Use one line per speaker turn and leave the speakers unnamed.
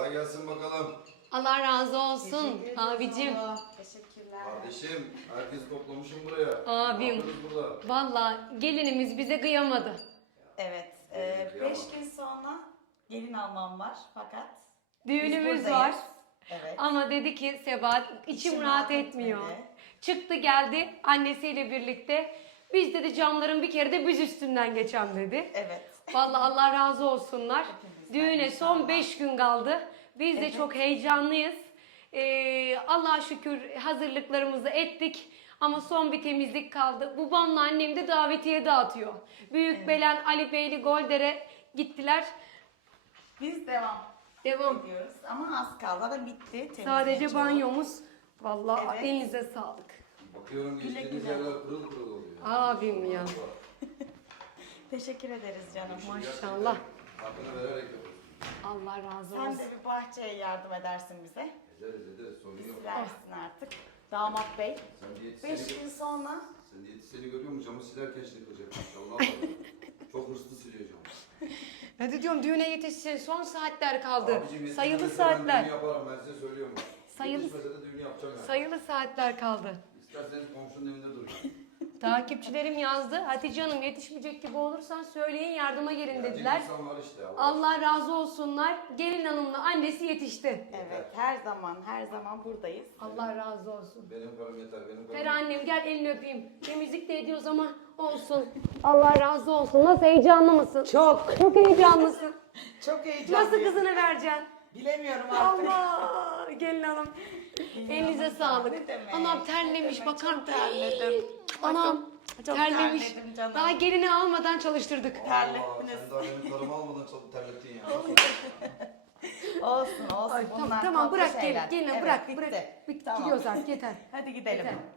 Kolay gelsin bakalım.
Allah razı olsun abicim.
Teşekkürler.
Kardeşim, herkes toplamışım buraya.
Abim.
Ne yapıyoruz burada?
Valla gelinimiz bize kıyamadı.
Evet.
Kıyamam.
5 gün sonra gelin almam var fakat
Düğünümüz
biz
var.
buradayız. Evet.
Ama dedi ki Sebat içim rahat etmiyor.
etmedi.
Çıktı geldi annesiyle birlikte. Biz dedi camların bir kere de biz üstünden geçen dedi.
Evet.
Valla Allah razı olsunlar.
Hepimizden
Düğüne son
inşallah.
5 gün kaldı. Biz de
Evet.
çok heyecanlıyız. Allah'a şükür hazırlıklarımızı ettik. Ama son bir temizlik kaldı. Babamla annem de davetiye dağıtıyor. Büyükbelen, Ali Beyli, Golder'e gittiler.
Biz devam
Devam.
ediyoruz ama az kaldı da bitti. Temizlik
Sadece
çoğu.
banyomuz. Vallahi
Evet.
elinize sağlık.
Bakıyorum
Güle
geçtiğiniz
güle.
yerler pırıl pırıl oluyor.
Abim ya.
Teşekkür ederiz canım.
Maşallah.
Hakkını vererek yapıyoruz.
Allah razı
Sen
olsun.
de bir bahçeye yardım edersin bize.
Ederiz sorun yok.
Silersin artık. Damat Bey.
Sen
5
diyetisyeni,
gün sonra
sen diyetisyeni görüyor musun? Camı silerken şimdi kıracak maşallah. var. Çok hırslı siliyor camı.
Hadi diyorum düğüne yetişsin. Son saatler kaldı.
Abicim,
Sayılı
yetişmese ben
saatler.
düğün yaparım ben size söylüyorum.
Sayılı-
Yetişmese de düğünü yapacağım yani.
Sayılı saatler kaldı.
İsterseniz komşunun evinde durun.
Takipçilerim yazdı. Hatice Hanım yetişmeyecek gibi olursan söyleyin yardıma gelin dediler.
Gerçek insan var işte.
Allah razı olsunlar. Gelin hanımla annesi yetişti.
evet her zaman buradayız.
Allah razı olsun.
Benim param yeter, benim param
Fer annem gel elini öpeyim. Temizlik de ediyoruz ama olsun. Allah razı olsun. Nasıl heyecanlı mısın?
Çok.
Çok heyecanlısın.
Çok heyecanlıyım.
Nasıl kızını vereceksin?
Bilemiyorum artık.
Allah gelin hanım. Elinize sağlık.
Ne demek,
Anam
ne
terlemiş
demek,
bakar.
çok terledim.
Anam
Çok
terlemiş.
terledim canım.
Daha gelini almadan çalıştırdık.
Terlettiniz.
Sen daha benim paramı almadan çok terlettin ya.
Olsun.
Ay,
Bunlar
tamam
tatlı
bırak
şeyler.
gelin
Evet,
bırak
bitti.
bırak.
Tamam.
Gidiyoruz artık yeter.
Hadi gidelim.
Yeter.